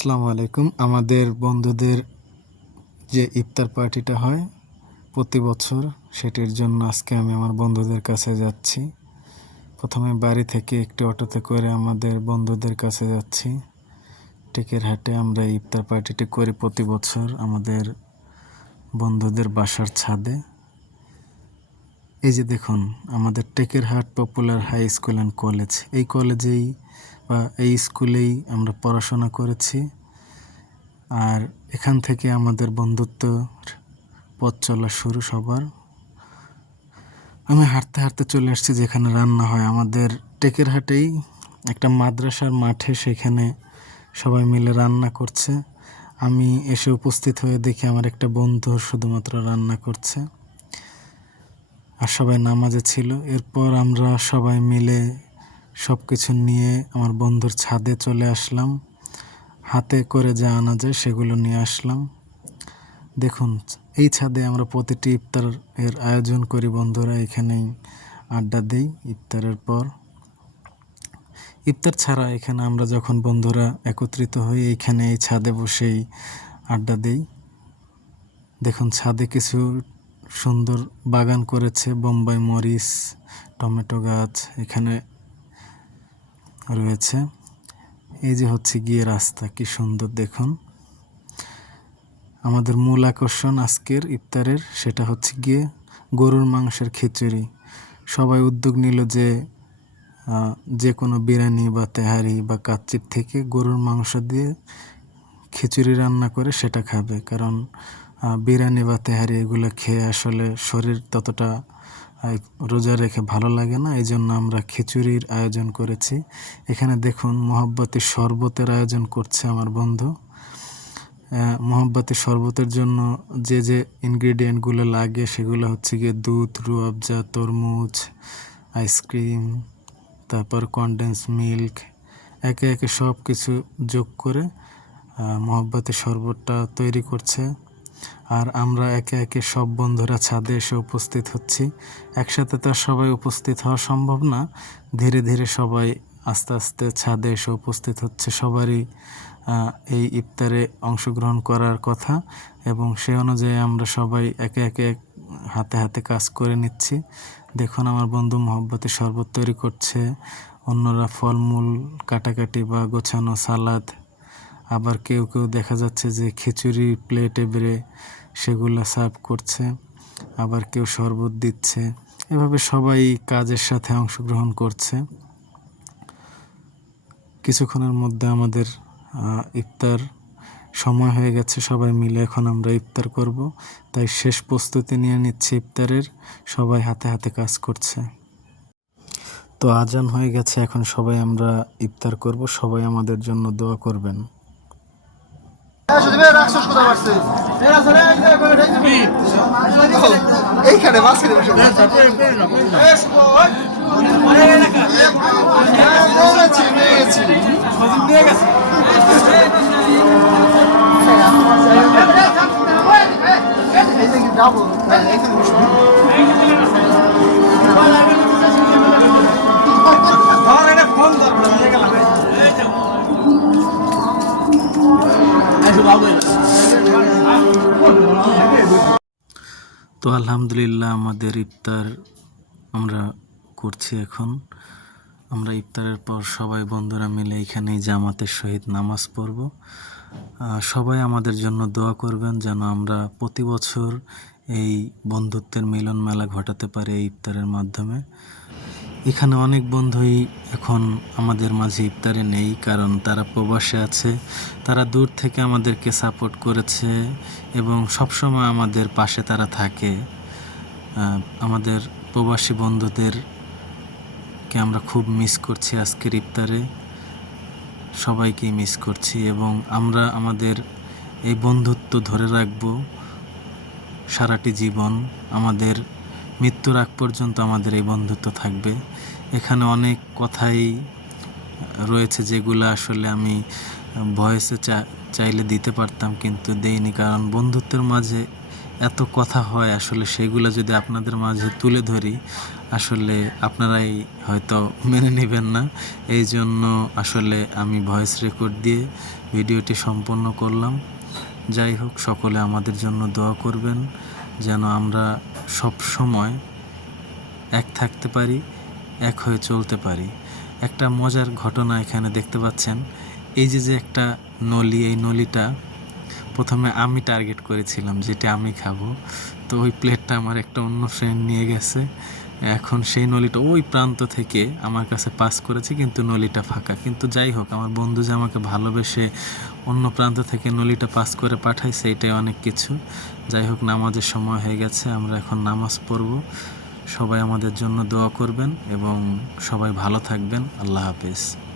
আসসালামু আলাইকুম। আমাদের বন্ধুদের যে ইফতার পার্টিটা হয় প্রতি বছর, সেটির জন্য আজকে আমি আমার বন্ধুদের কাছে যাচ্ছি। প্রথমে বাড়ি থেকে একটি অটোতে করে আমাদের বন্ধুদের কাছে যাচ্ছি। টেকের হাটে আমরা ইফতার পার্টিটি করি প্রতি বছর আমাদের বন্ধুদের বাসার ছাদে। এই যে দেখুন, আমাদের টেকের হাট popular high school and college. এই কলেজেই বা এই স্কুলেই আমরা পড়াশোনা করেছি। আর এখান থেকে আমাদের বন্ধুত্ব পথ চলা শুরু সবার। আমি হাঁটতে হাঁটতে চলে আসছি যেখানে রান্না হয়। আমাদের টেকেরহাটেই একটা মাদ্রাসার মাঠে সেখানে সবাই মিলে রান্না করছে। আমি এসে উপস্থিত হয়ে দেখি আমার একটা বন্ধু শুধুমাত্র রান্না করছে। আর সবাই নামাজে ছিল। এরপর আমরা সবাই মিলে সব কিছু নিয়ে আমার বন্ধুর ছাদে চলে আসলাম। হাতে করে যা আনা যায় সেগুলো নিয়ে আসলাম। দেখুন, এই ছাদে আমরা প্রতিটি ইফতার এর আয়োজন করি বন্ধুরা। এখানেই আড্ডা দিই ইফতারের পর। ইফতার ছাড়া এখানে আমরা যখন বন্ধুরা একত্রিত হই এইখানে এই ছাদে বসেই আড্ডা দিই। দেখুন, ছাদে কিছু সুন্দর বাগান করেছে। বোম্বাই মরিচ, টমেটো গাছ, এখানে রয়েছে। এই যে হচ্ছে গিয়ে রাস্তা, কি সুন্দর দেখুন। আমাদের মূল আকর্ষণ আজকের ইফতারের সেটা হচ্ছে গিয়ে গরুর মাংসের খিচুড়ি। সবাই উদ্যোগ নিল যে যে কোনো বিরিয়ানি বা তেহারি বা কাচ্চির থেকে গরুর মাংস দিয়ে খিচুড়ি রান্না করে সেটা খাবে। কারণ বিরিয়ানি বা তেহারি এগুলো খেয়ে আসলে শরীর ততটা রোজা রেখে ভালো লাগে না এই জন্য আমরা খিচুড়ির আয়োজন করেছি। এখানে দেখুন মোহব্বতী শরবতের আয়োজন করছে আমার বন্ধু। আহ, শরবতের জন্য যে যে ইনগ্রিডিয়েন্টগুলো লাগে সেগুলো হচ্ছে গিয়ে দুধ রুয়াবজা তরমুজ আইসক্রিম তারপর কনডেন্স মিল্ক একে একে সব কিছু যোগ করে মহব্বতের শরবতটা তৈরি করছে। আর আমরা একে একে সব বন্ধুরা ছাদে এসে উপস্থিত হচ্ছি। একসাথে তো সবাই উপস্থিত হওয়া সম্ভব না। ধীরে ধীরে সবাই আস্তে আস্তে ছাদে এসে উপস্থিত হচ্ছে। সবারই এই ইফতারে অংশগ্রহণ করার কথা এবং সে অনুযায়ী আমরা সবাই একে একে হাতে হাতে কাজ করে নিচ্ছি। দেখুন আমার বন্ধু মহব্বতী শরবত তৈরি করছে। অন্যরা ফলমূল, কাটাকাটি বা গোছানো সালাদ আবার কেউ কেউ দেখা যাচ্ছে যে খিচুড়ি প্লেটে বেড়ে সেগুলো সার্ভ করছে, আবার কেউ শরবত দিচ্ছে। এভাবে সবাই কাজের সাথে অংশগ্রহণ করছে। কিছুক্ষণের মধ্যে আমাদের ইফতার সময় হয়ে গেছে, সবাই মিলে এখন আমরা ইফতার করব। তাই শেষ প্রস্তুতি নিয়ে নিচ্ছে ইফতারের। সবাই হাতে হাতে কাজ করছে। তো আজান হয়ে গেছে, এখন সবাই আমরা ইফতার করব। সবাই আমাদের জন্য দোয়া করবেন। এইখানে মাঝখানে বসে পেয়েছি পেয়েছি যাব এখানে বসবো তো আলহামদুলিল্লাহ আমাদের ইফতার আমরা করছি এখন। আমরা ইফতারের পর সবাই বন্ধুরা মিলে এখানেই জামাতের সহিত নামাজ পড়ব। সবাই আমাদের জন্য দোয়া করবেন যেন আমরা প্রতি বছর এই বন্ধুত্বের মিলন মেলা ঘটাতে পারি এই ইফতারের মাধ্যমে। এখানে অনেক বন্ধুই এখন আমাদের মাঝে ইফতারে নেই, কারণ তারা প্রবাসে আছে। তারা দূর থেকে আমাদেরকে সাপোর্ট করেছে এবং সবসময় আমাদের পাশে তারা থাকে। আমাদের প্রবাসী বন্ধুদেরকে আমরা খুব মিস করছি আজকের ইফতারে। সবাইকেই মিস করছি এবং আমরা আমাদের এই বন্ধুত্ব ধরে রাখব সারাটি জীবন। আমাদের মৃত্যুর আগ পর্যন্ত আমাদের এই বন্ধুত্ব থাকবে। এখানে অনেক কথাই রয়েছে যেগুলো আসলে আমি ভয়েসে চাইলে দিতে পারতাম কিন্তু দেইনি। কারণ বন্ধুত্বের মাঝে এত কথা হয় আসলে সেগুলো যদি আপনাদের মাঝে তুলে ধরি, আসলে আপনারাই হয়তো মেনে নেবেন না। এই জন্য আসলে আমি ভয়েস রেকর্ড দিয়ে ভিডিওটি সম্পন্ন করলাম। যাই হোক, সকলে আমাদের জন্য দোয়া করবেন যেন আমরা সব সময় এক থাকতে পারি, এক হয়ে চলতে পারি। একটা মজার ঘটনা এখানে দেখতে পাচ্ছেন। এই যে যে একটা নলি, এই নলিটা প্রথমে আমি টার্গেট করেছিলাম যেটা আমি খাব। তো ওই প্লেটটা আমার একটা অন্য ফ্রেন্ড নিয়ে গেছে। এখন সেই নলিটা ওই প্রান্ত থেকে আমার কাছে পাস করেছে, কিন্তু নলিটা ফাঁকা। কিন্তু যাই হোক, আমার বন্ধু যে আমাকে ভালোবেসে অন্য প্রান্ত থেকে নলিটা পাস করে পাঠাইছে, এটাই অনেক কিছু। যাই হোক, নামাজের সময় হয়ে গেছে, আমরা এখন নামাজ পড়ব। সবাই আমাদের জন্য দোয়া করবেন এবং সবাই ভালো থাকবেন। আল্লাহ হাফিজ।